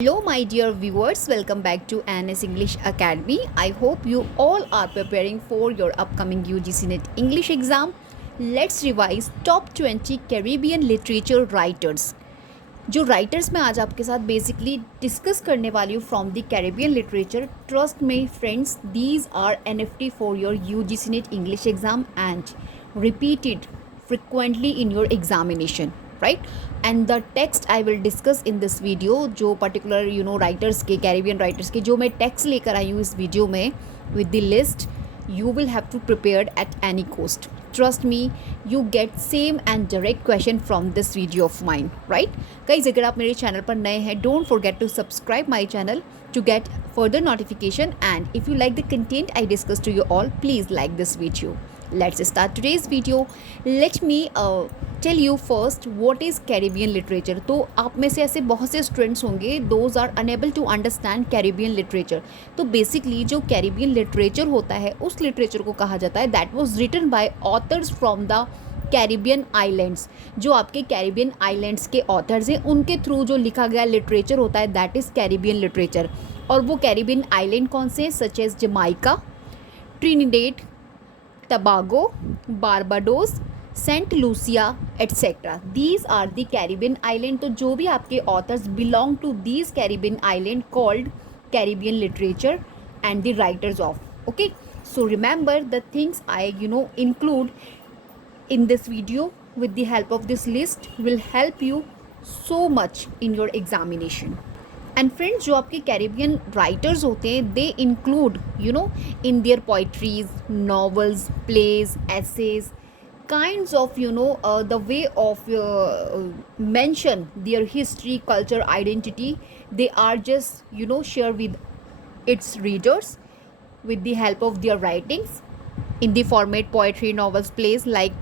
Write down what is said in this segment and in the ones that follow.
Hello, my dear viewers. Welcome back to NS English Academy. I hope you all are preparing for your upcoming UGC NET English exam. Let's revise top 20 Caribbean literature writers. जो writers मैं आज आपके साथ basically discuss करने वाली हूँ from the Caribbean literature. Trust me friends, these are NFT for your UGC NET English exam and repeated frequently in your examination, right? And the text I will discuss in this video, जो particular writers के, Caribbean writers के जो मैं text लेकर आई हूँ इस video में with the list, you will have to prepare at any cost. Trust me, you get same and direct question from this video of mine, right? Guys, अगर आप मेरे चैनल पर नए हैं, don't forget to subscribe my channel to get further notification, and if you like the content I discuss to you all, please like this video. Let's start today's video. Let me tell you first what is Caribbean literature. तो आप में से ऐसे बहुत से students होंगे those are unable to understand Caribbean literature. तो basically जो Caribbean literature होता है उस लिटरेचर को कहा जाता है that was written by authors from the Caribbean islands. जो आपके कैरिबियन आइलैंड्स के ऑथर्स हैं उनके थ्रू जो लिखा गया लिटरेचर होता है दैट इज़ कैरिबियन लिटरेचर. और वो कैरिबियन आइलैंड कौन से हैं? Such as Jamaica, Trinidad, Tobago, Barbados, Saint Lucia et cetera. These are the Caribbean island. तो जो भी आपके authors belong to these Caribbean island called Caribbean literature and the writers of. Okay, so remember the things I include in this video with the help of this list will help you so much in your examination. And friends, जो आपके Caribbean writers होते हैं they include in their poetries, novels, plays, essays, kinds of the way of mention their history, culture, identity. They are just share with its readers with the help of their writings in the format poetry, novels, plays like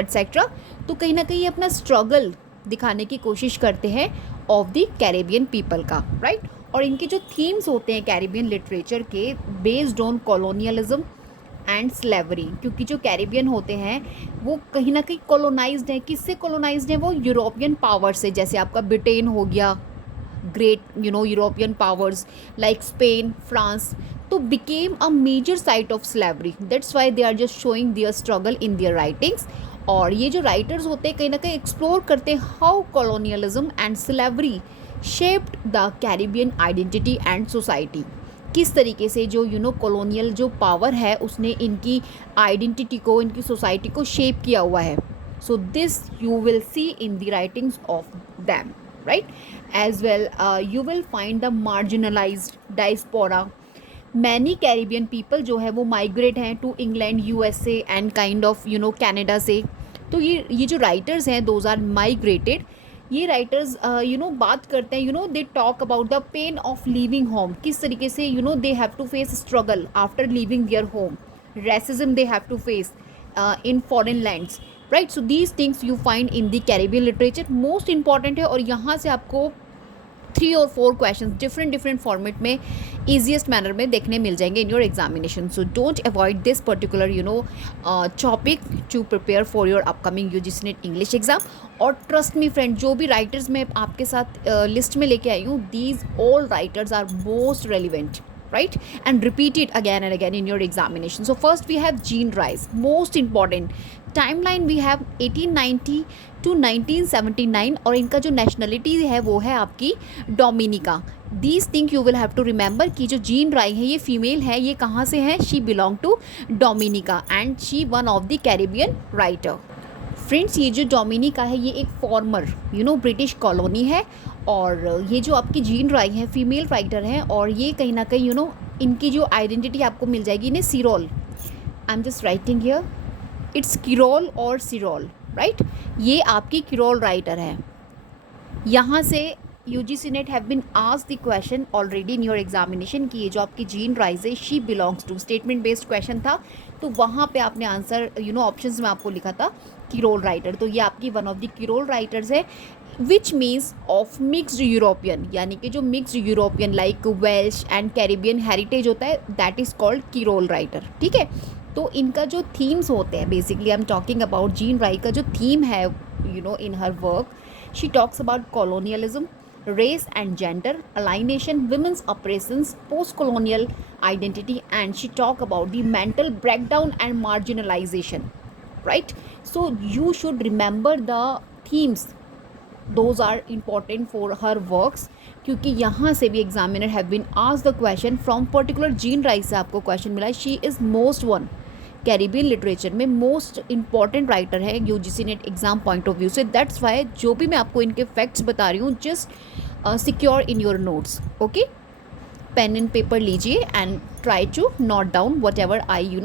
etc. तो कहीं ना कहीं अपना struggle दिखाने की कोशिश करते हैं ऑफ द कैरेबियन पीपल का, राइट? और इनके जो थीम्स होते हैं कैरेबियन लिटरेचर के based on colonialism and slavery. क्योंकि जो कैरेबियन होते हैं वो कहीं ना कहीं कॉलोनाइज्ड हैं. किससे कॉलोनाइज्ड हैं? वो यूरोपियन पावर से. जैसे आपका ब्रिटेन हो गया, great European powers like Spain, France, तो became a major site of slavery. That's why they are just showing their struggle in their writings. और ये जो राइटर्स होते हैं कहीं ना कहीं एक्सप्लोर करते हैं how colonialism and slavery shaped the Caribbean identity and society. किस तरीके से जो कॉलोनियल जो पावर है उसने इनकी आइडेंटिटी को, इनकी सोसाइटी को शेप किया हुआ है. So this you will see in the writings of them, right? As well, you will find the marginalized diaspora. Many Caribbean people जो है वो migrate हैं to England, USA and kind of Canada से. तो ये जो writers हैं those are migrated. ये writers बात करते हैं they talk about the pain of leaving home. किस तरीके से they have to face struggle after leaving their home. Racism they have to face in foreign lands. Right. So these things you find in the Caribbean literature. Most important है और यहाँ से आपको 3 और 4 question different format में easiest manner में देखने मिल जाएंगे in your examination. So don't avoid this particular topic to prepare for your upcoming UGC NET English exam. और ट्रस्ट मी फ्रेंड, जो भी राइटर्स मैं आपके साथ लिस्ट में लेके आई हूँ these all writers are most relevant, right? And repeat it again and again in your examination. So first we have Jean Rice, most important. Timeline we have 1890 to 1979 और इनका जो nationality है वो है आपकी Dominica. These things you will have to remember कि जो gene राय है ये फीमेल है, ये कहाँ से है? She belong to Dominica and she one of the Caribbean writer. Friends, ये जो डोमिनिका है ये एक फॉर्मर ब्रिटिश कॉलोनी है. और ये जो आपकी जीन राय है फीमेल राइटर हैं और ये कहीं ना कहीं इनकी जो आइडेंटिटी आपको मिल जाएगी इन्हें creole. I am just writing here it's creole और सिरोल, राइट? ये आपकी किरोल राइटर है. यहाँ से UGC NET have been asked the question already in your examination कि ये जो आपकी जीन राइज है she belongs to, statement based question था. तो वहाँ पे आपने आंसर ऑप्शंस में आपको लिखा था किरोल राइटर. तो ये आपकी one of the creole writers है which means of mixed European, यानी कि जो mixed European like Welsh and Caribbean heritage होता है that is called creole writer. ठीक है. तो इनका जो थीम्स होते हैं basically I am talking about Jean Rhys का जो थीम है in her work she talks about colonialism, race and gender, alienation, women's oppressions, post-colonial identity, and she talk about the mental breakdown and marginalization, right? So you should remember the themes, those are important for her works, क्योंकि यहाँ से भी examiner have been asked the question from particular Jean Rhys से आपको question मिला है. She is most one Caribbean literature में most important writer है UGC NET exam point of view से. दैट्स वाई जो भी मैं आपको इनके फैक्ट्स बता रही हूँ, just secure in your notes. Okay, pen and paper लीजिए and try to note down whatever I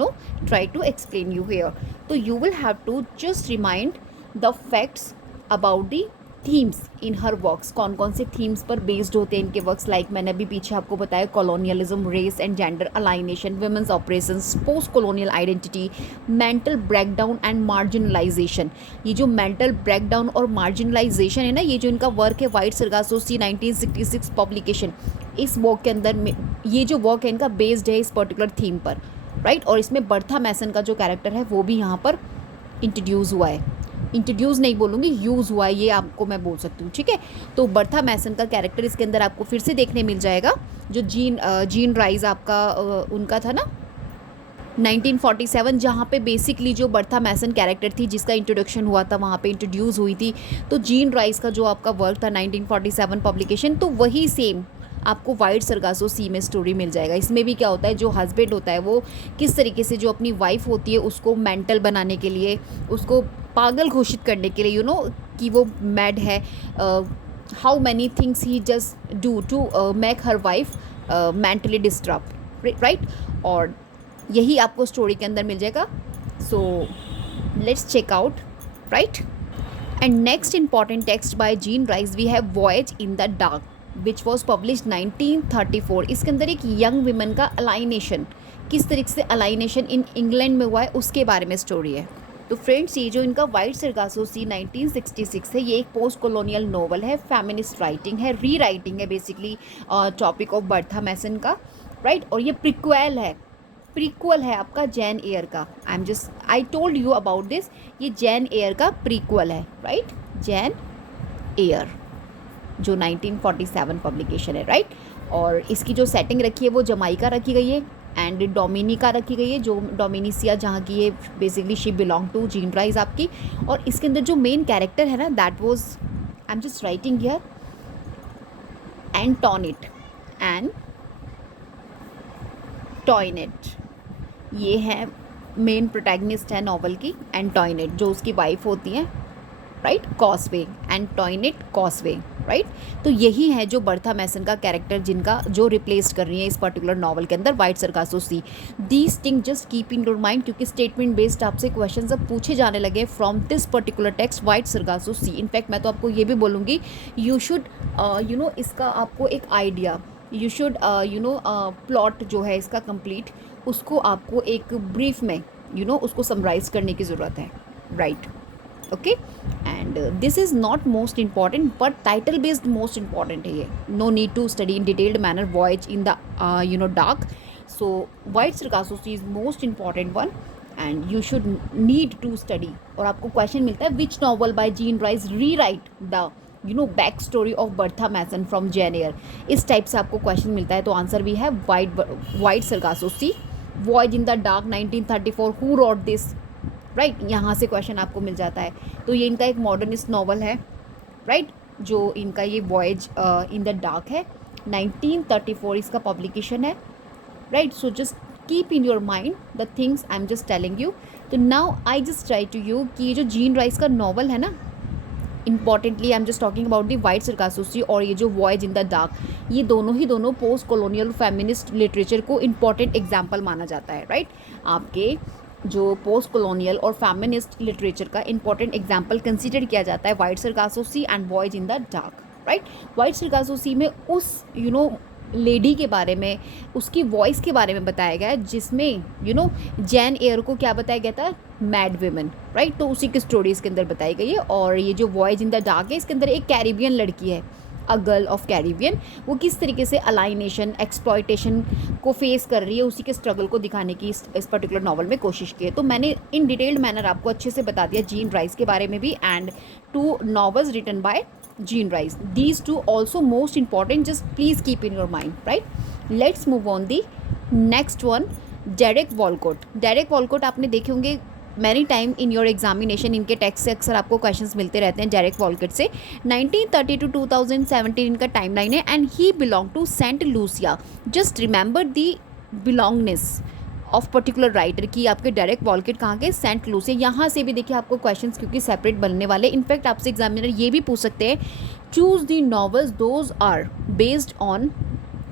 try to explain you hair. तो you will have to just remind the facts about the themes in her works. कौन कौन से themes पर based होते हैं इनके works, like मैंने अभी पीछे आपको बताया, colonialism, race and gender, alienation, women's oppressions, post colonial identity, mental breakdown and marginalisation. ये जो मेंटल ब्रेकडाउन और मार्जिनलाइजेशन है ना, ये जो इनका वर्क है वाइट सरगासोसी 1966 पब्लिकेशन, इस वर्क के अंदर में ये जो वर्क है इनका बेस्ड है इस पर्टिकुलर थीम पर, राइट. और इसमें बर्था मैसन का जो कैरेक्टर है वो भी यहाँ पर इंट्रोड्यूस हुआ है. इंट्रोड्यूस नहीं बोलूँगी, यूज़ हुआ है, ये आपको मैं बोल सकती हूँ, ठीक है. तो बर्था मैसन का कैरेक्टर इसके अंदर आपको फिर से देखने मिल जाएगा. जो जीन राइज आपका उनका था ना 1947, जहाँ पे बेसिकली जो बर्था मैसन कैरेक्टर थी जिसका इंट्रोडक्शन हुआ था वहाँ पे इंट्रोड्यूस हुई थी. तो जीन राइज का जो आपका वर्क था 1947 पब्लिकेशन, तो वही सेम आपको वाइट सरगासो सी में स्टोरी मिल जाएगा. इसमें भी क्या होता है, जो हस्बैंड होता है वो किस तरीके से जो अपनी वाइफ होती है उसको मेंटल बनाने के लिए, उसको पागल घोषित करने के लिए कि वो मैड है, how many things he just do to make her wife mentally disturb, right. और यही आपको स्टोरी के अंदर मिल जाएगा. So let's check out, right. And next important text by Jean Rhys we have Voyage in the Dark which was published 1934. इसके अंदर एक यंग विमेन का अलाइनेशन, किस तरीके से अलाइनेशन इन इंग्लैंड में हुआ है उसके बारे में स्टोरी है. तो फ्रेंड्स, ये जो इनका वाइट सरगासो सी 1966 है, ये एक पोस्ट कॉलोनियल नॉवल है, फेमिनिस्ट राइटिंग है, री राइटिंग है basically topic of Bertha Mason का, राइट. और ये प्रीक्वल है आपका जैन एयर का. I told you about this, ये जैन एयर का प्रीक्वल है, राइट. जैन एयर जो 1947 पब्लिकेशन है, राइट. और इसकी जो सेटिंग रखी है वो जमाइका रखी गई है एंड डोमिनिका रखी गई है, जो डोमिनिसिया जहाँ की ये basically she belong to Jean Rhys आपकी. और इसके अंदर जो मेन कैरेक्टर है ना, that was, I am just writing here, Antoinette. ये है मेन प्रोटैगनिस्ट है नॉवल की, एंटोनेट, जो उसकी वाइफ होती है, right. Cosway, Antoinette Cosway, right. तो यही है जो बर्था मैसन का कैरेक्टर जिनका जो रिप्लेस कर रही है इस पर्टिकुलर नॉवल के अंदर Wide Sargasso Sea. These thing just keep in your mind, क्योंकि स्टेटमेंट बेस्ड आपसे क्वेश्चन अब पूछे जाने लगे from this particular text Wide Sargasso Sea. In fact मैं तो आपको ये भी बोलूँगी, यू शुड इसका आपको एक आइडिया, यू शुड प्लॉट जो है इसका कंप्लीट, उसको आपको एक ब्रीफ में उसको समराइज करने की ज़रूरत है, right. Okay, and this is not most important but title based most important है ये. No need to study in detailed manner voyage in the dark. So wide Sargasso Sea is most important one and you should need to study. और आपको question मिलता है which novel by Jean Rhys rewrite the back story of Bertha Mason from Jane Eyre. इस type से आपको question मिलता है. तो आंसर भी है Wide Sargasso Sea, Voyage in the Dark 1934, who wrote this, right. यहाँ से क्वेश्चन आपको मिल जाता है. तो ये इनका एक मॉडर्निस्ट नॉवल है, राइट. जो इनका ये वॉयज इन द डार्क है, 1934 इसका पब्लिकेशन है, right. So just keep in your mind the things I am just telling you. तो now I just try to you कि ये जो जीन राइस का नॉवल है ना, importantly I am just talking about the Wide Sargasso Sea और ये जो वॉयज इन द डार्क, ये दोनों पोस्ट कॉलोनियल फेमिनिस्ट लिटरेचर को इंपॉर्टेंट एग्जाम्पल माना जाता है, राइट. आपके जो पोस्ट कॉलोनियल और फेमिनिस्ट लिटरेचर का इंपॉर्टेंट एग्जाम्पल कंसीडर किया जाता है Wide Sargasso Sea and Voyage in the Dark, right. Wide Sargasso Sea में उस लेडी के बारे में, उसकी वॉइस के बारे में बताया गया है जिसमें जैन एयर को क्या बताया गया था, मैड विमेन, राइट. तो उसी की स्टोरी इसके अंदर बताई गई है. और ये जो वॉयज इन द डार्क है, इसके अंदर एक कैरिबियन लड़की है, अ गर्ल ऑफ कैरिबियन, वो किस तरीके से अलाइनेशन, एक्सप्लॉयटेशन को फेस कर रही है, उसी के स्ट्रगल को दिखाने की इस पर्टिकुलर नॉवल में कोशिश की है. तो मैंने इन डिटेल्ड मैनर आपको अच्छे से बता दिया जीन राइस के बारे में भी and 2 novels written by Jean Rice. These two also most important, just please keep in your mind, right? Let's move on the next one, Derek Walcott. Derek Walcott आपने देखे होंगे many time in your examination, इनके text से अक्सर आपको questions मिलते रहते हैं डेरेक वॉलकट से। 1930 टू 2017 इनका टाइमलाइन है and he belong to Saint Lucia. Just remember the belongingness of particular writer की, आपके डायरेक्ट वॉलकट कहाँ के, सेंट लूसिया। यहाँ से भी देखिए आपको क्वेश्चंस क्योंकि सेपरेट बनने वाले, इनफैक्ट आपसे एग्जामिनर ये भी पूछ सकते हैं, choose the novels those are based on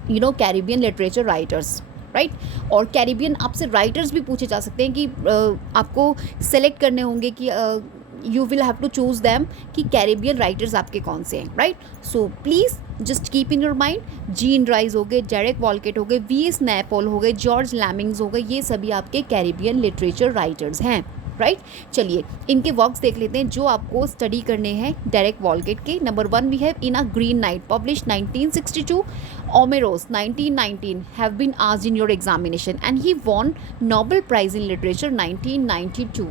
Caribbean literature writers, right. और कैरिबियन आपसे राइटर्स भी पूछे जा सकते हैं कि आपको सेलेक्ट करने होंगे कि you will have to choose them कि कैरिबियन राइटर्स आपके कौन से हैं, right. So please just keep in your mind, Jean Rhys हो गए, डेरेक वॉलकट हो गए, वी.एस. नैपोल हो गए, जॉर्ज लैमिंग्स हो गए, ये सभी आपके कैरिबियन लिटरेचर राइटर्स हैं, राइट। चलिए इनके वर्क्स देख लेते हैं जो आपको स्टडी करने हैं डेरेक वॉलकट के। Number 1 we have In a Green Night, publish 1962, Omeros 1919 have been asked in your examination and he won Nobel Prize in Literature 1992।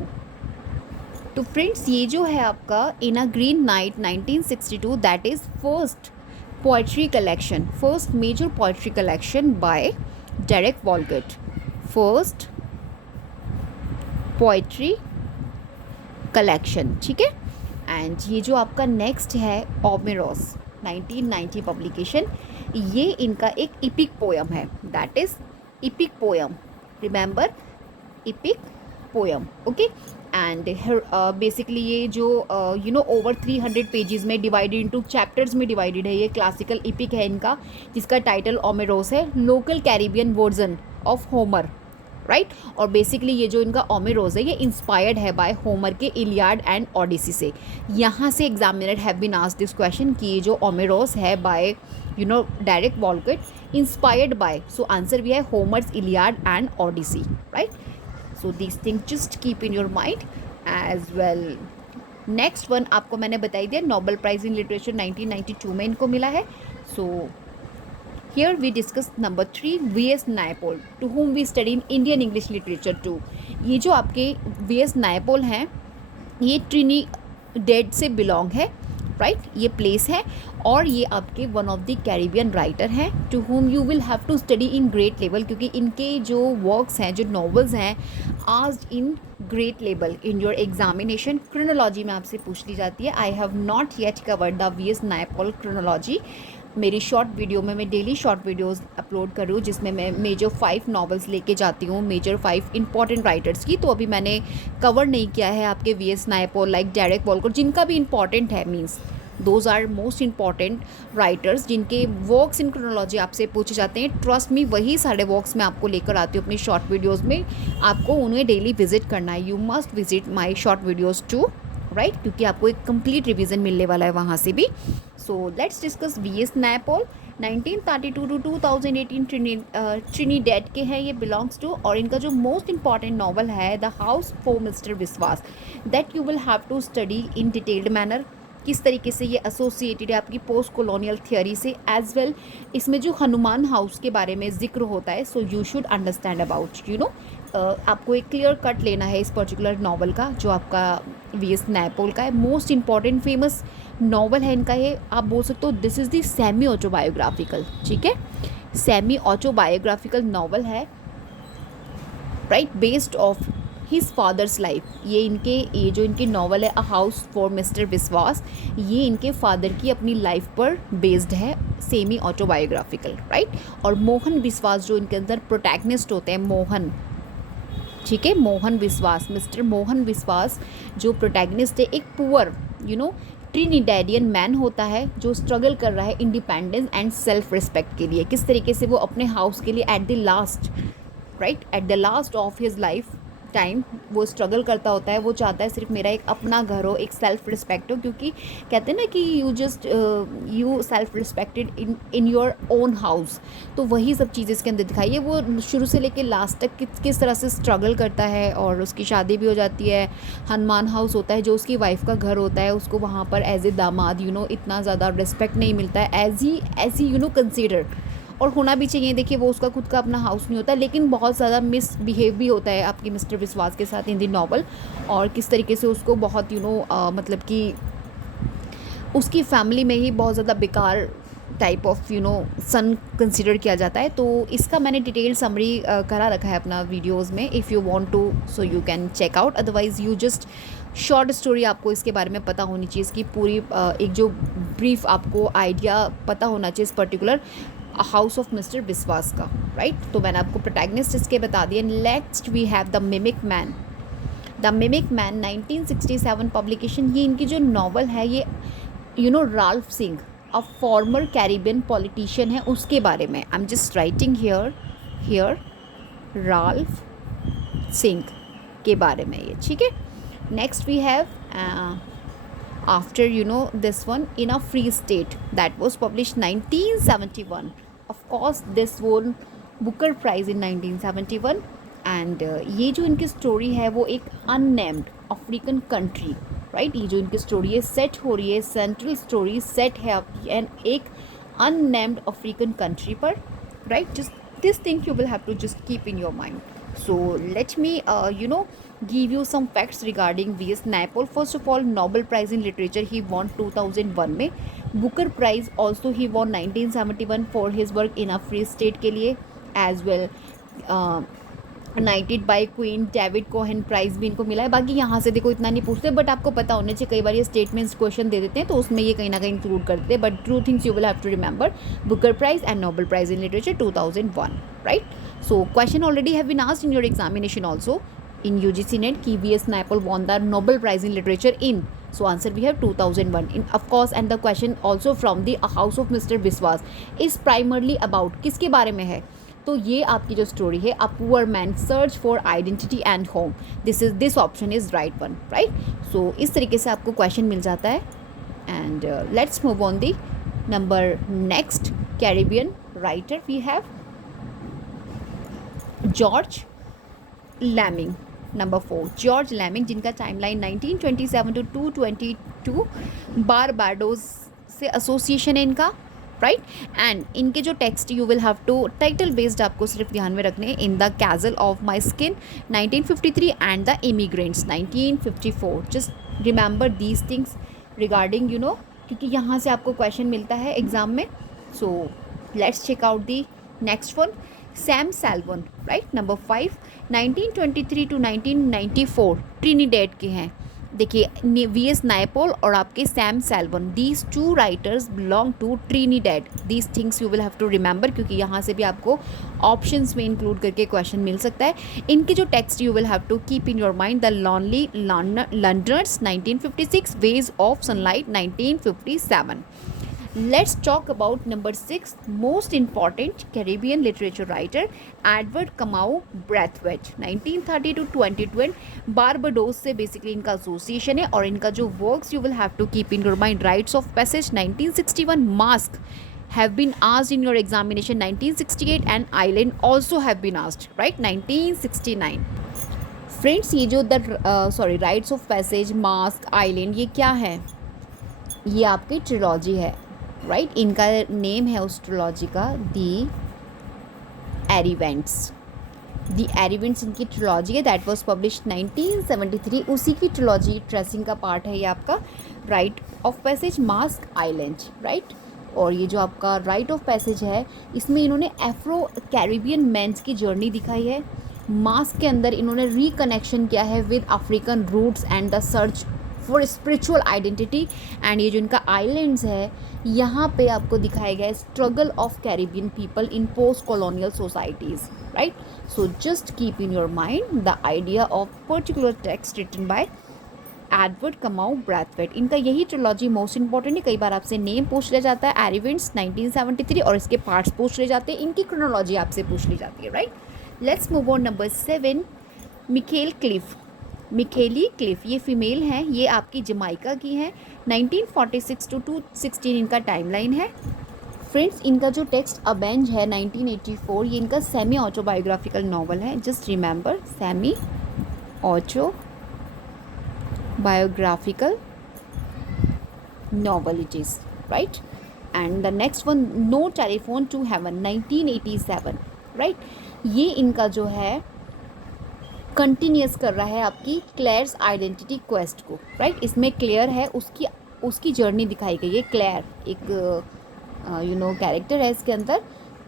तो फ्रेंड्स ये जो है आपका In a Green Night 1962 that is first poetry collection, first major poetry collection by Derek Walcott, first poetry collection, ठीक है। And ये जो आपका नेक्स्ट है ओमेरोस 1990 पब्लिकेशन, ये इनका एक इपिक पोयम है, that is EPIC poem, remember EPIC poem, okay. And basically ये जो ओवर 300 पेजेस में डिवाइडेड इनटू चैप्टर्स में डिवाइडेड है, ये क्लासिकल इपिक है इनका, जिसका टाइटल ओमेरोस है, local Caribbean version of Homer, right. और बेसिकली ये जो इनका ओमेरोस है ये इंस्पायर्ड है बाय होमर के इलियाड एंड ओडिसी से। यहाँ से examiner have been asked this question कि ये जो ओमेरोस है by Derek Walcott inspired by, so answer भी है Homer's Iliad and Odyssey, right. So this thing just keep in your mind as well. Next one आपको मैंने बताई दिया, नोबेल प्राइज़ इन लिटरेचर 1992 में इनको मिला है। सो here we discuss number 3 V.S. Naipaul to whom we study in Indian English literature too। ये जो आपके V.S. Naipaul हैं ये ट्रिनिडेड से बिलोंग है, राइट, ये प्लेस है, और ये आपके one of the Caribbean writer हैं to whom you will have to study in great level, क्योंकि इनके जो वर्क्स हैं, जो नॉवेल्स हैं, asked in great level in your examination. Chronology में आपसे पूछ ली जाती है। I have not yet covered the V.S. Naipaul chronology. मेरी शॉर्ट वीडियो में मैं डेली शॉर्ट वीडियोस अपलोड कर रही हूँ जिसमें मैं मेजर 5 नॉवेल्स लेके जाती हूँ, मेजर 5 इंपॉर्टेंट राइटर्स की। तो अभी मैंने कवर नहीं किया है आपके V.S. Naipaul लाइक डेरेक वॉलकट, जिनका भी इंपॉर्टेंट है, means those are most important writers जिनके वर्क्स इन क्रोनोलॉजी आपसे पूछे जाते हैं। ट्रस्ट मी, वही सारे वर्क्स मैं आपको लेकर आती हूँ अपनी शॉर्ट वीडियोज़ में। आपको उन्हें डेली विजिट करना है, you must visit my short videos too, right, क्योंकि आपको एक कंप्लीट रिवीजन मिलने वाला है वहाँ से भी। So let's discuss V.S. Naipaul 1932 to 2018 Trinidad के हैं, ये बिलोंग्स टू। और इनका जो मोस्ट इंपॉर्टेंट नॉवल है the House for Mr Biswas, that you will have to study in detailed manner. किस तरीके से ये एसोसिएटेड है आपकी पोस्ट कॉलोनियल थियोरी से, एज वेल इसमें जो हनुमान हाउस के बारे में जिक्र होता है, so you should understand about आपको एक क्लियर कट लेना है इस पर्टिकुलर नॉवल का जो आपका V.S. Naipaul का है। मोस्ट इंपॉर्टेंट फेमस नॉवल है इनका ये, आप बोल सकते हो this is the semi autobiographical, ठीक है, सेमी ऑटोबायोग्राफिकल नॉवल है, right, based of his father's life. ये जो इनकी नॉवल है अ हाउस फॉर मिस्टर विश्वास, ये इनके फादर की अपनी लाइफ पर बेस्ड है, सेमी ऑटोबायोग्राफिकल, राइट। और मोहन विश्वास जो इनके अंदर प्रोटैगनिस्ट होते हैं, मोहन, ठीक है, मोहन विश्वास, मिस्टर मोहन विश्वास जो प्रोटैगनिस्ट है, एक पुअर ट्रिनिडेडियन मैन होता है जो स्ट्रगल कर रहा है इंडिपेंडेंस एंड सेल्फ रिस्पेक्ट के लिए। किस तरीके से वो अपने हाउस के लिए at the last of his life time वो स्ट्रगल करता होता है। वो चाहता है सिर्फ मेरा एक अपना घर हो, एक सेल्फ रिस्पेक्ट हो, क्योंकि कहते हैं ना कि you self respected in your own house. तो वही सब चीज़ें इसके अंदर दिखाई है। वो शुरू से लेकर लास्ट तक किस तरह से स्ट्रगल करता है, और उसकी शादी भी हो जाती है। हनुमान हाउस होता है जो उसकी वाइफ का घर होता है, उसको वहाँ पर एज ए दामाद इतना ज़्यादा रिस्पेक्ट नहीं मिलता है एज ही कंसिडर, और होना भी चाहिए। देखिए वो उसका खुद का अपना हाउस नहीं होता, लेकिन बहुत ज़्यादा मिसबिहेव भी होता है आपके मिस्टर विश्वास के साथ इन दी नॉवल, और किस तरीके से उसको बहुत मतलब कि उसकी फैमिली में ही बहुत ज़्यादा बेकार टाइप ऑफ सन कंसिडर किया जाता है। तो इसका मैंने डिटेल समरी करा रखा है अपना वीडियोस में, if you want to so you can check out, otherwise you just short story आपको इसके बारे में पता होनी चाहिए, इसकी पूरी एक जो ब्रीफ आपको आइडिया पता होना चाहिए इस पर्टिकुलर हाउस ऑफ मिस्टर विश्वास का, राइट। तो मैंने आपको प्रोटैगनिस्ट इसके बता दिए। Next we have the mimic man. The mimic man 1967 publication, ये इनकी जो नॉवल है ये Ralph Singh, a former Caribbean politician है, उसके बारे में। I am just writing here Ralph Singh के बारे में ये, ठीक है। नेक्स्ट वी हैव after this one, in a free state, that was published 1971. Of course this won Booker Prize in 1971 and ये जो इनकी स्टोरी है वो एक अननेम्ड अफ्रीकन कंट्री, राइट। ये जो इनकी स्टोरी है सेट हो रही है, सेंट्रल स्टोरी सेट है एंड एक अननेम्ड अफ्रीकन कंट्री पर, right. Just this thing you will have to just keep in your mind. So let me give you some facts regarding V.S. Naipaul. First of all, Nobel Prize in Literature he won 2001 में। Booker Prize also he won 1971 for his work in a free state के लिए, as well knighted by queen David Cohen prize भी इनको मिला है। बाकी यहाँ से देखो इतना नहीं पूछते, बट आपको पता होने चाहिए, कई बार ये स्टेटमेंट्स क्वेश्चन दे देते हैं तो उसमें ये कहीं ना कहीं इंक्लूड कर देते हैं, but true things you will have to remember, Booker prize and Nobel prize in literature 2001, right. So question already have been asked in your examination also in UGC NET कि V.S. Naipaul won the Nobel Prize in Literature in, so answer we have 2001 in, of course, and the question also from the House of Mr. Biswas is primarily about किसके बारे में है, तो ये आपकी जो story है, a poor man search for identity and home, this option is right one, right. So इस तरीके से आपको क्वेश्चन मिल जाता है and let's move on the number next Caribbean writer we have George Lamming, number 4 George Lamming, जिनका timeline 1927 to 222, Barbados से association है इनका, राइट। एंड इनके जो text you will have to title based आपको सिर्फ ध्यान में रखने, इन the Castle of My Skin 1953 and the Emigrants 1954, just remember these things regarding क्योंकि यहाँ से आपको क्वेश्चन मिलता है एग्जाम में। So let's check out the next one, Sam Selvon, right, number 5 1923 to 1994 Trinidad के हैं। देखिए V.S. नायपोल और आपके Sam Selvon, these two writers belong to Trinidad, these things you will have to remember, क्योंकि यहाँ से भी आपको ऑप्शंस में इंक्लूड करके क्वेश्चन मिल सकता है। इनके जो text you will have to keep in your mind, the Lonely Londoners 1956, Ways of Sunlight 1957। Let's talk about number 6 most important Caribbean literature writer, Edward Kamau Brathwaite 1930 to 2012, Barbados से basically इनका association है और इनका जो works you will have to keep in your mind, rights of passage 1961, mask have been asked in your examination 1968 and island also have been asked, right, 1969। Friends ये जो rights of passage, mask, island, ये क्या है, ये आपकी trilogy है, right. इनका name है उस ट्रिलॉजी का दी एरिवेंट्स, दी एरिवेंट्स इनकी ट्रिलॉजी है, दैट वाज पब्लिश्ड 1973, उसी की ट्रिलॉजी ट्रेसिंग का पार्ट है ये आपका right of passage, mask, island, right. और ये जो आपका राइट ऑफ पैसेज है इसमें इन्होंने एफ्रो कैरिबियन मैन्स की जर्नी दिखाई है, मास्क के अंदर इन्होंने रिकनेक्शन किया है with African roots and the search for spiritual identity, and ये जो इनका आइलैंड्स है यहाँ पे आपको दिखाया गया है struggle of Caribbean people in post colonial societies, right. So just keep in your mind the idea of particular text written by Edward Kamau Brathwaite. इनका यही ट्रिलॉजी मोस्ट इंपॉर्टेंट है, कई बार आपसे नेम पूछ लिया जाता है, एरिवेंट्स 1973 और इसके पार्ट्स पूछ ले जाते हैं, इनकी क्रोनोलॉजी आपसे पूछ ली जाती है, राइट। Let's move on number 7 Michelle Cliff, Michelle Cliff, ये फीमेल हैं, ये आपकी जमाइका की हैं, 1946 टू 2016 इनका टाइमलाइन है। फ्रेंड्स इनका जो टेक्स्ट अबेंज है 1984, ये इनका सेमी ऑटोबायोग्राफिकल नॉवल है, just remember semi autobiographical novel it is, right. And the next one, no telephone to heaven 1987, right. ये इनका जो है कंटिन्यूस कर रहा है आपकी क्लेयर्स आइडेंटिटी क्वेस्ट को, राइट। इसमें क्लेयर है, उसकी उसकी जर्नी दिखाई गई है। क्लेयर एक कैरेक्टर है इसके अंदर,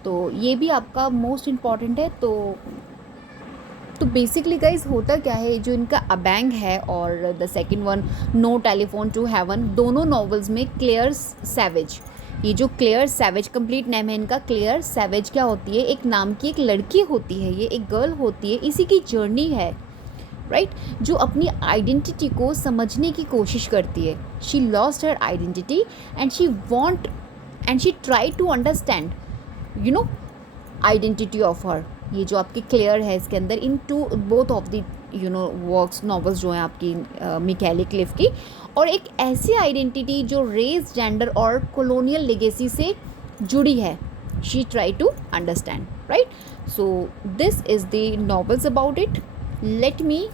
तो ये भी आपका मोस्ट इम्पॉर्टेंट है। तो बेसिकली गाइज होता क्या है, जो इनका अबैंग है और the second one no telephone to heaven, दोनों नॉवेल्स में क्लेयर सैवेज, ये जो क्लेयर सैवेज कंप्लीट नेम है इनका, क्लेयर सैवेज क्या होती है, एक नाम की एक लड़की होती है, ये एक गर्ल होती है, इसी की जर्नी है राइट, जो अपनी आइडेंटिटी को समझने की कोशिश करती है। She lost her identity and she try to understand identity of her. ये जो आपकी क्लियर है इसके अंदर, in two both of the works novels जो हैं आपकी मिकेली क्लिफ की, और एक ऐसी आइडेंटिटी जो रेस, जेंडर और कॉलोनियल लेगेसी से जुड़ी है, she try to understand right. So this is the novels about it. Let me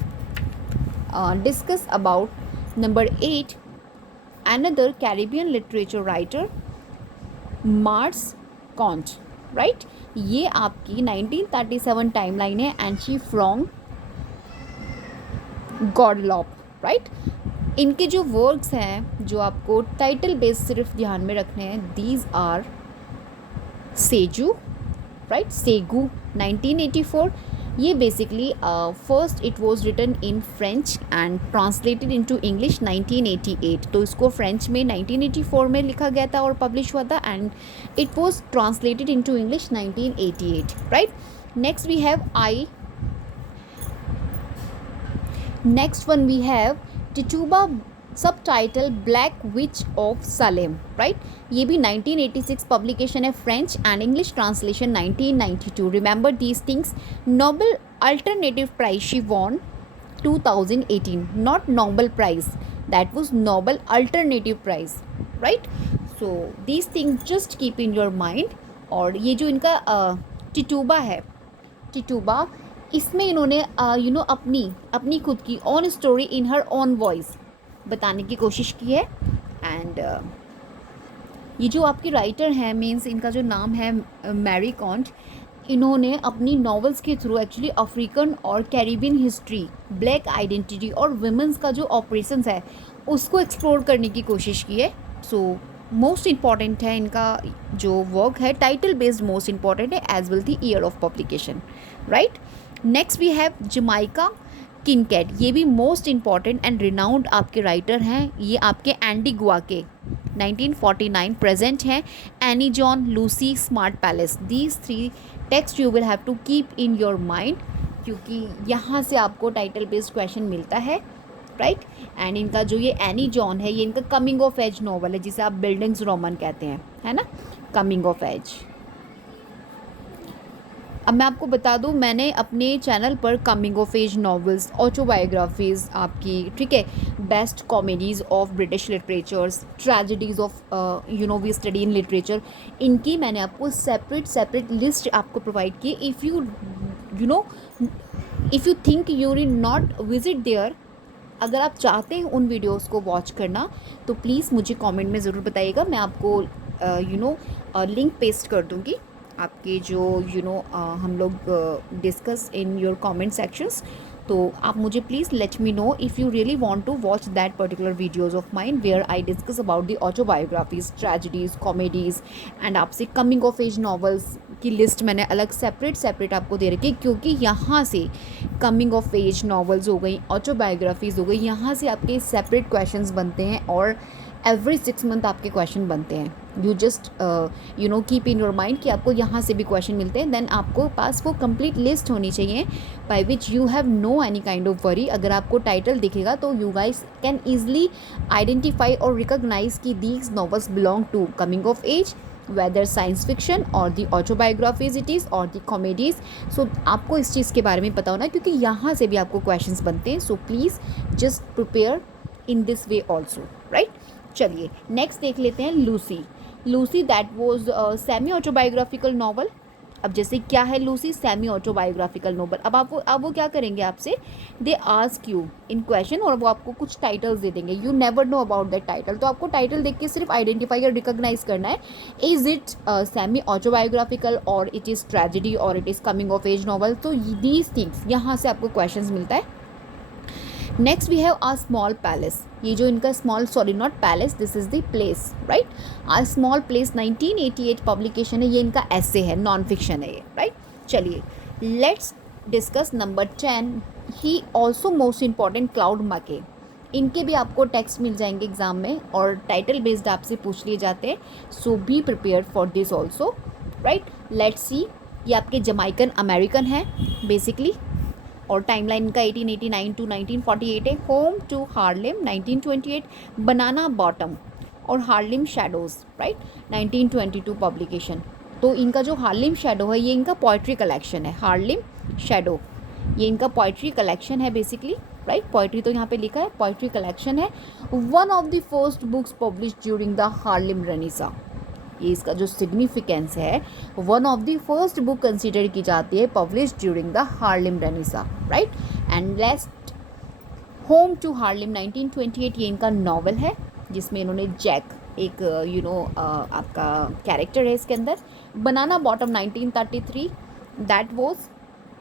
discuss about number 8, another Caribbean literature writer, Maryse Conde right. ये आपकी 1937 टाइमलाइन है and she from Guadeloupe right. इनके जो works हैं, जो आपको title base सिर्फ ध्यान में रखने हैं, these are Segu right, Segu 1984। ये basically first it was written in French and translated into English 1988। तो इसको फ्रेंच में 1984 में लिखा गया था और पब्लिश हुआ था, and it was translated into English 1988 right. Next we have Tituba, subtitle Black Witch of Salem right. ये भी 1986 पब्लिकेशन है, French and English translation 1992। Remember these things. Nobel alternative prize she won 2018, not Nobel prize, that was Nobel alternative prize right. So these things just keep in your mind. और ये जो इनका टिटुबा है, टिटुबा, इसमें इन्होंने अपनी खुद की on story in her on voice बताने की कोशिश की है। एंड ये जो आपके राइटर हैं, मीन्स इनका जो नाम है मैरी कॉन्ट, इन्होंने अपनी नॉवेल्स के थ्रू एक्चुअली अफ्रीकन और कैरिबियन हिस्ट्री, ब्लैक आइडेंटिटी और वुमेंस का जो ऑपरेशंस है उसको एक्सप्लोर करने की कोशिश की है। सो मोस्ट इम्पॉर्टेंट है इनका जो वर्क है, टाइटल बेस्ड मोस्ट इम्पॉर्टेंट है as well the year of publication right. Next we have Jamaica Kincaid, ये भी मोस्ट इम्पॉर्टेंट एंड रिनाउंड आपके राइटर हैं। ये आपके एंटीगुआ के 1949 प्रेजेंट हैं। Annie John, Lucy, smart palace, these 3 text you will have to keep in your mind, क्योंकि यहाँ से आपको टाइटल बेस्ड क्वेश्चन मिलता है राइट। एंड इनका जो ये एनी जॉन है, ये इनका कमिंग ऑफ एज नॉवल है, जिसे आप बिल्डिंग्स रोमन कहते हैं, है ना, कमिंग ऑफ एज। अब मैं आपको बता दूं, मैंने अपने चैनल पर coming of age novels, autobiographies आपकी, ठीक है, best comedies of British literatures, tragedies of we study in literature, इनकी मैंने आपको सेपरेट लिस्ट आपको प्रोवाइड की। If you think you will not visit there, अगर आप चाहते हैं उन वीडियोस को वॉच करना, तो प्लीज़ मुझे कमेंट में ज़रूर बताइएगा। मैं आपको लिंक पेस्ट कर दूँगी आपके जो हम लोग discuss in your comment sections. तो आप मुझे please let me know if you really want to watch that particular videos of mind where I discuss about the autobiographies, tragedies, comedies and आपसे कमिंग ऑफ एज नॉवेल्स की लिस्ट मैंने अलग separate आपको दे रखी है, क्योंकि यहाँ से कमिंग ऑफ एज नॉवेल्स हो गई, ऑटोबायोग्राफीज़ हो गई, यहाँ से आपके सेपरेट क्वेश्चंस बनते हैं और एवरी 6 मंथ आपके क्वेश्चन बनते हैं। You just keep in your mind कि आपको यहाँ से भी क्वेश्चन मिलते हैं। देन आपको पास वो कंप्लीट लिस्ट होनी चाहिए by which you have no any kind of worry. अगर आपको टाइटल दिखेगा तो you guys can easily identify और रिकॉग्नाइज कि these novels belong to coming of age, whether science fiction or the autobiographies it is or the comedies। so आपको इस चीज़ के बारे में पता होना, क्योंकि यहाँ से भी आपको questions बनते हैं। so please just prepare in this way also right। चलिए नेक्स्ट देख लेते हैं Lucy that was semi autobiographical novel. अब जैसे क्या है लूसी, सेमी ऑटोबायोग्राफिकल नॉवल। अब वो क्या करेंगे आपसे, they ask you in question और वो आपको कुछ टाइटल्स दे देंगे, you never know about that title. तो आपको टाइटल देख के सिर्फ आइडेंटिफाई और रिकॉग्नाइज करना है, इज इट सेमी ऑटोबायोग्राफिकल और इट इज़ ट्रेजेडी और it is coming of age novel. तो दीज थिंग्स यहाँ से आपको क्वेश्चन मिलता है। Next we have a small palace, ये जो इनका small, sorry not palace, this is the place, right. A small place 1988 publication है, ये इनका ऐसे है, नॉन फिक्शन है ये, राइट। चलिए let's discuss number 10, he also most important cloud मके। इनके भी आपको टेक्स्ट मिल जाएंगे एग्जाम में और टाइटल बेस्ड आपसे पूछ लिए जाते हैं, so be prepared for this also, right. Let's see, ये आपके जमाइकन अमेरिकन है बेसिकली, और टाइमलाइन इनका 1889 टू 1948 है। Home to Harlem 1928, Banana Bottom और हार्लेम शैडोज़, राइट, 1922 पब्लिकेशन। तो इनका जो हार्लेम शैडो है ये इनका पोइट्री कलेक्शन है, हार्लेम शैडो ये इनका पोइट्री कलेक्शन है बेसिकली, राइट। पोइट्री तो यहाँ पे लिखा है, पोइट्री कलेक्शन है। One of the first books publish during the Harlem renaissance, ये इसका जो सिग्निफिकेंस है, one of the first book consider की जाती है publish during the Harlem renaissance, right. And last, home to Harlem 1928, ये इनका नॉवल है जिसमें इन्होंने जैक, एक आपका कैरेक्टर है इसके अंदर। Banana Bottom 1933, that was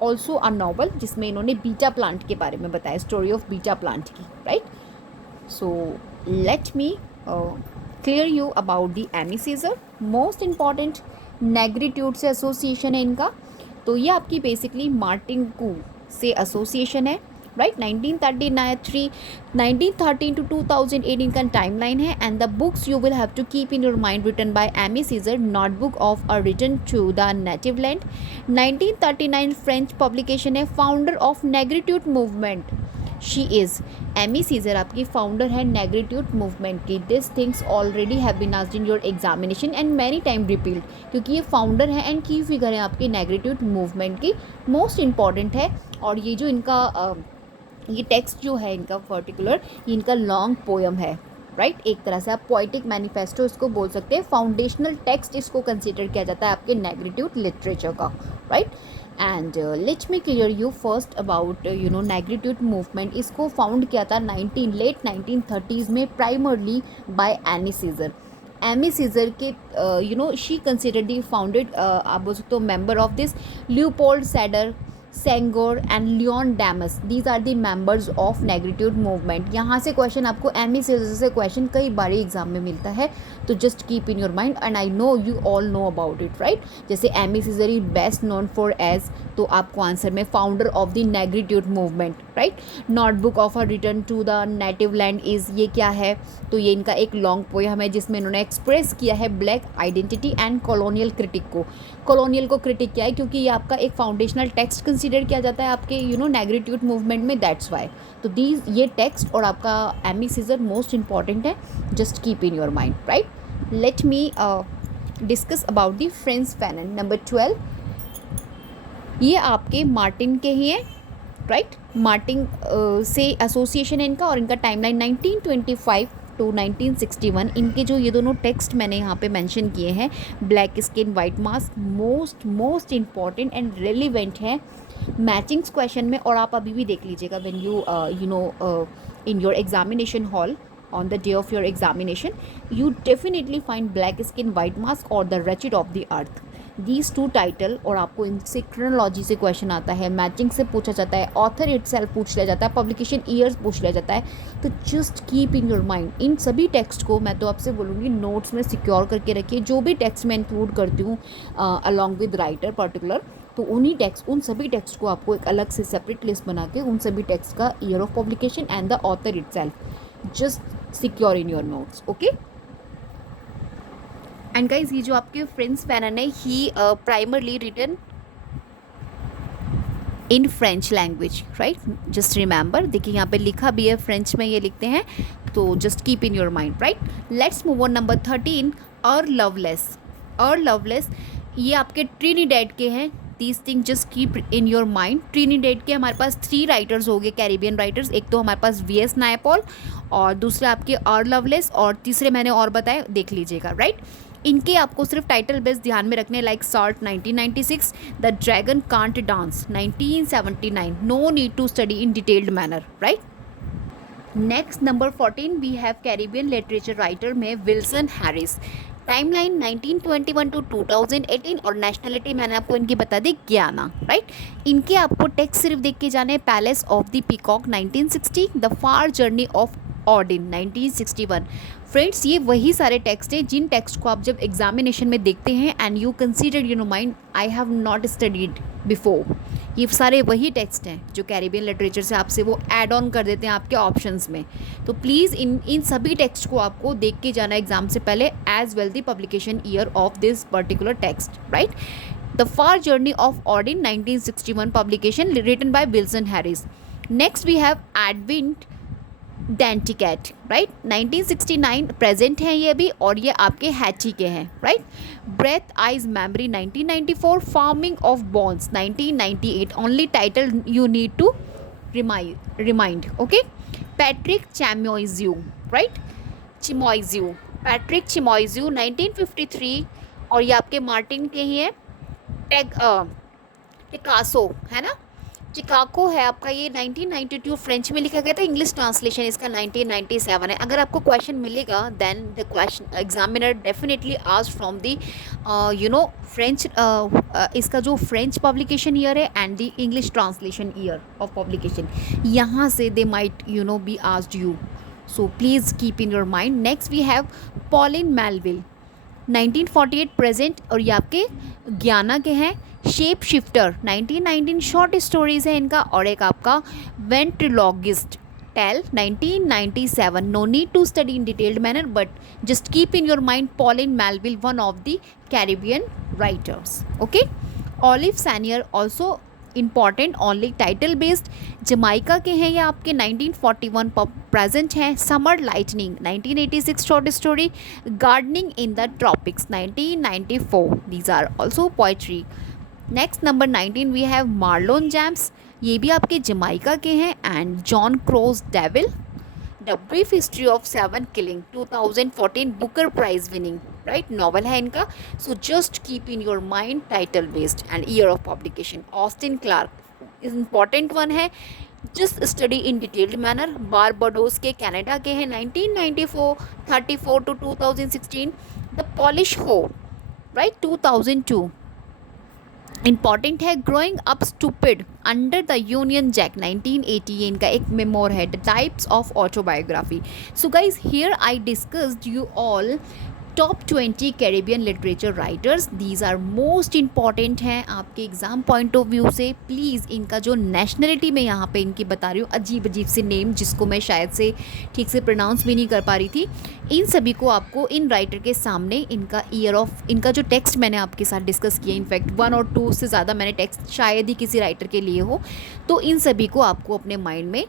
also a novel जिसमें इन्होंने बीटा प्लांट के बारे में बताया, स्टोरी ऑफ बीटा प्लांट की, right. So let me clear you about the Aimé Césaire. Most important Negritude से एसोसिएशन है इनका, तो ये आपकी बेसिकली मार्टिन कू से एसोसिएशन है, राइट। 1913 टू 2008 इनका टाइमलाइन है। And the books you will have to keep in your mind written by Aimé Césaire, Notebook of a Return to the Native Land 1939 French publication है। Founder of Negritude movement she is, Aimé Césaire आपकी founder है Negritude movement की। This things already have been asked in your examination and many time repeated, क्योंकि ये founder है and key figure है आपकी Negritude movement की, मोस्ट इंपॉर्टेंट है। और ये जो इनका ये टेक्स्ट जो है इनका पर्टिकुलर, ये इनका लॉन्ग पोएम है, राइट। एक तरह से आप पोइटिक मैनिफेस्टो इसको बोल सकते हैं। फाउंडेशनल टेक्स्ट इसको कंसिडर किया जाता है आपके नेग्रीट्यूड लिटरेचर का, right. And let me clear you first about Negritude movement. इसको फाउंड किया था लेट 1930s में, primarily by Aimé Césaire. Aimé Césaire के शी कंसिडर दी फाउंडेड, आप बोल सकते हो member of this, Léopold Sédar, Senghor and Léon Damas, these are the members of Negritude movement. यहाँ से क्वेश्चन आपको एमी सीजर से क्वेश्चन कई बार एग्जाम में मिलता है, तो just keep in your mind and I know you all know about it, right. जैसे Aimé Césaire is best known for as, तो आपको आंसर में founder of the Negritude movement, right. Notebook of a Return to the Native Land is, ये क्या है, तो ये इनका एक लॉन्ग पोएम है जिसमें इन्होंने एक्सप्रेस किया है black identity and colonial critic को। कॉलोनियल को क्रिटिक किया है क्योंकि ये आपका एक फाउंडेशनल टेक्स्ट कंसीडर किया जाता है आपके नेग्रीट्यूड मूवमेंट में, दैट्स वाई। तो दीज ये टेक्स्ट और आपका एमी सीजर मोस्ट इंपॉर्टेंट है, just keep in your mind, right. Let me discuss about the French Fanon number 12, ये आपके मार्टिन के ही हैं, राइट। मार्टिन से एसोसिएशन है इनका, और इनका टाइमलाइन 1925 टू 1961। इनके जो ये दोनों टेक्स्ट मैंने यहाँ पे मेंशन किए हैं, black skin white mask, most important and relevant है मैचिंग्स क्वेश्चन में। और आप अभी भी देख लीजिएगा when you in your examination hall on the day of your examination, you definitely find black skin white mask or the wretched of the earth, these two title। और आपको इनसे क्रोनोलॉजी से क्वेश्चन आता है, मैचिंग से पूछा जाता है, ऑथर इटसेल्फ पूछ लिया जाता है, पब्लिकेशन ईयर्स पूछ लिया जाता है। तो just keep in your mind in सभी टेक्स्ट को, मैं तो आपसे बोलूँगी नोट्स में सिक्योर करके रखिए। जो भी टेक्स्ट मैं इंक्लूड करती हूँ अलॉन्ग विद राइटर पर्टिकुलर, तो उन सभी टेक्स्ट को आपको एक अलग से सेपरेट लिस्ट बना के उन सभी टेक्स्ट का year of publication and the author itself just secure in your notes, okay. And guys, ये जो आपके फ्रेंच फैनन है, he primarily written in French language, right. Just remember, देखिए यहाँ पे लिखा भी है फ्रेंच में, ये लिखते हैं, तो just keep in your mind, right. Let's move on number 13, loveless, ये आपके ट्रिनिडेड के हैं। These thing just keep in your mind. Trinidad के हमारे पास 3 राइटर्स हो गए, कैरिबियन राइटर्स। एक तो हमारे पास वी.एस. नायपॉल, और दूसरे आपके लवलेस, और तीसरे मैंने और बताए, देख लीजिएगा, राइट। इनके आपको सिर्फ टाइटल बेस ध्यान में रखने, like salt 1996, the dragon can't dance 1979, no need to study in detailed manner, right. Next number 14 we have Caribbean literature writer में विल्सन हैरिस। टाइमलाइन 1921 टू 2018 और नेशनलिटी मैंने आपको इनकी बता दी ज्ञाना, राइट। इनके आपको टेक्स्ट सिर्फ देख के जाने, palace of the peacock 1960, the far journey of Oudin 1961। Friends, ये वही सारे टेक्स्ट हैं जिन टेक्स्ट को आप जब एग्जामिनेशन में देखते हैं and you consider you know mind I have not studied before, ये सारे वही टेक्स्ट हैं जो कैरिबियन लिटरेचर से आपसे वो ऐड ऑन कर देते हैं आपके ऑप्शंस में। तो प्लीज़ इन सभी टेक्स्ट को आपको देख के जाना एग्जाम से पहले, as well the publication year of this particular text, right. The far journey of Oudin 1961 publication written by Wilson Harris. Next we have Advent Danticat, right. 1969 present हैं ये भी, और ये आपके हैची के हैं, right. Breath Eyes Memory 1994, Farming of Bones 1998, only title you need to remind, okay. Patrick Chamoiseau, right, Chamoiseau, Patrick Chamoiseau 1953, और ये आपके मार्टिन के ही हैं। पिकासो है ना, चिकागो है आपका, ये 1992 फ्रेंच में लिखा गया था, इंग्लिश ट्रांसलेशन इसका 1997 है। अगर आपको क्वेश्चन मिलेगा then the question examiner definitely ask from the French, इसका जो फ्रेंच पब्लिकेशन ईयर है and the English translation year of publication, यहाँ से they might be asked you, so please keep in your mind. Next we have Pauline Melville 1948 present, और ये आपके ज्ञाना के हैं। शेप शिफ्टर 1919 शॉर्ट स्टोरीज है इनका, और एक आपका ventriloquist tale 1997। No need to study in detailed manner but just keep in your mind Pauline Melville, one of the Caribbean writers, okay. Olive Senior also important, only title based, Jamaica के हैं ये आपके 1941 present हैं। Summer Lightning 1986 short story, Gardening in the Tropics 1994, these are also poetry. Next number 19 we have Marlon James, ये भी आपके Jamaica के हैं, and John Crow's Devil, the Brief History of 7 killing 2014 Booker prize winning, right, novel है इनका। So just keep in your mind title based and year of publication. Austin Clarke important one है, just study in detailed manner. Barbados के Canada के हैं 1994 34 to 2016। The Polished Hoe, right, 2002 important है। Growing Up Stupid Under the Union Jack 1980, ये इनका एक memoir है, the types of autobiography. So guys here I discussed you all top 20 Caribbean literature writers, these are most important हैं आपके exam point of view से। Please इनका जो nationality में यहाँ पे इनकी बता रही हूँ, अजीब अजीब से नेम जिसको मैं शायद से ठीक से प्रोनाउंस भी नहीं कर पा रही थी, इन सभी को आपको इन राइटर के सामने इनका ईयर ऑफ, इनका जो टेक्स्ट मैंने आपके साथ डिस्कस किया, इनफैक्ट 1 और 2 से ज़्यादा मैंने टेक्स्ट शायद ही किसी राइटर के लिए हो, तो इन सभी को आपको अपने माइंड में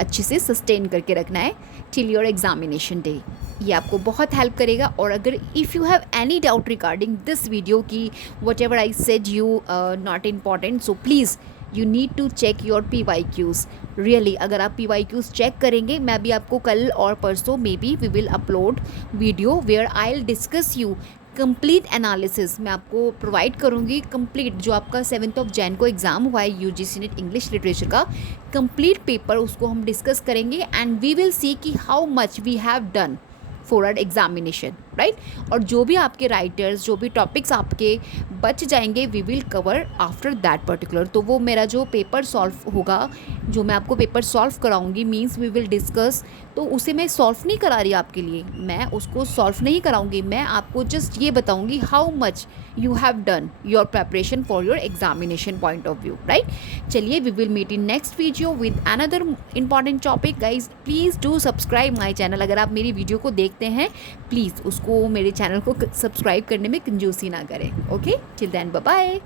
अच्छे से सस्टेन करके रखना है टिल योर एग्जामिनेशन डे। ये आपको बहुत हेल्प करेगा। और अगर if you have any doubt regarding this video की whatever I said you not important, so please you need to check your PYQs really. अगर आप PYQs चेक करेंगे, मैं भी आपको कल और परसों maybe we will upload video where I will discuss you complete analysis, मैं आपको प्रोवाइड करूँगी कंप्लीट जो आपका 7 जैन को एग्ज़ाम हुआ है UGC नेट इंग्लिश लिटरेचर का कंप्लीट पेपर, उसको हम डिस्कस करेंगे एंड वी विल सी कि how much we have done for our examination, right. और जो भी आपके राइटर्स, जो भी टॉपिक्स आपके बच जाएंगे, we will cover after that particular. तो वो मेरा जो पेपर सॉल्व होगा, जो मैं आपको पेपर सॉल्व कराऊंगी, मींस वी विल डिस्कस, तो उसे मैं सॉल्व नहीं करा रही आपके लिए, मैं उसको सॉल्व नहीं कराऊंगी, मैं आपको जस्ट ये बताऊंगी how much you have done your preparation for your examination point of view, right. चलिए, we will meet in next video with another important topic. Guys please do subscribe my channel. अगर आप मेरी video को देखते हैं, please उसको, मेरे channel को सब्सक्राइब करने में कंजूसी ना करें। Okay, till then bye bye.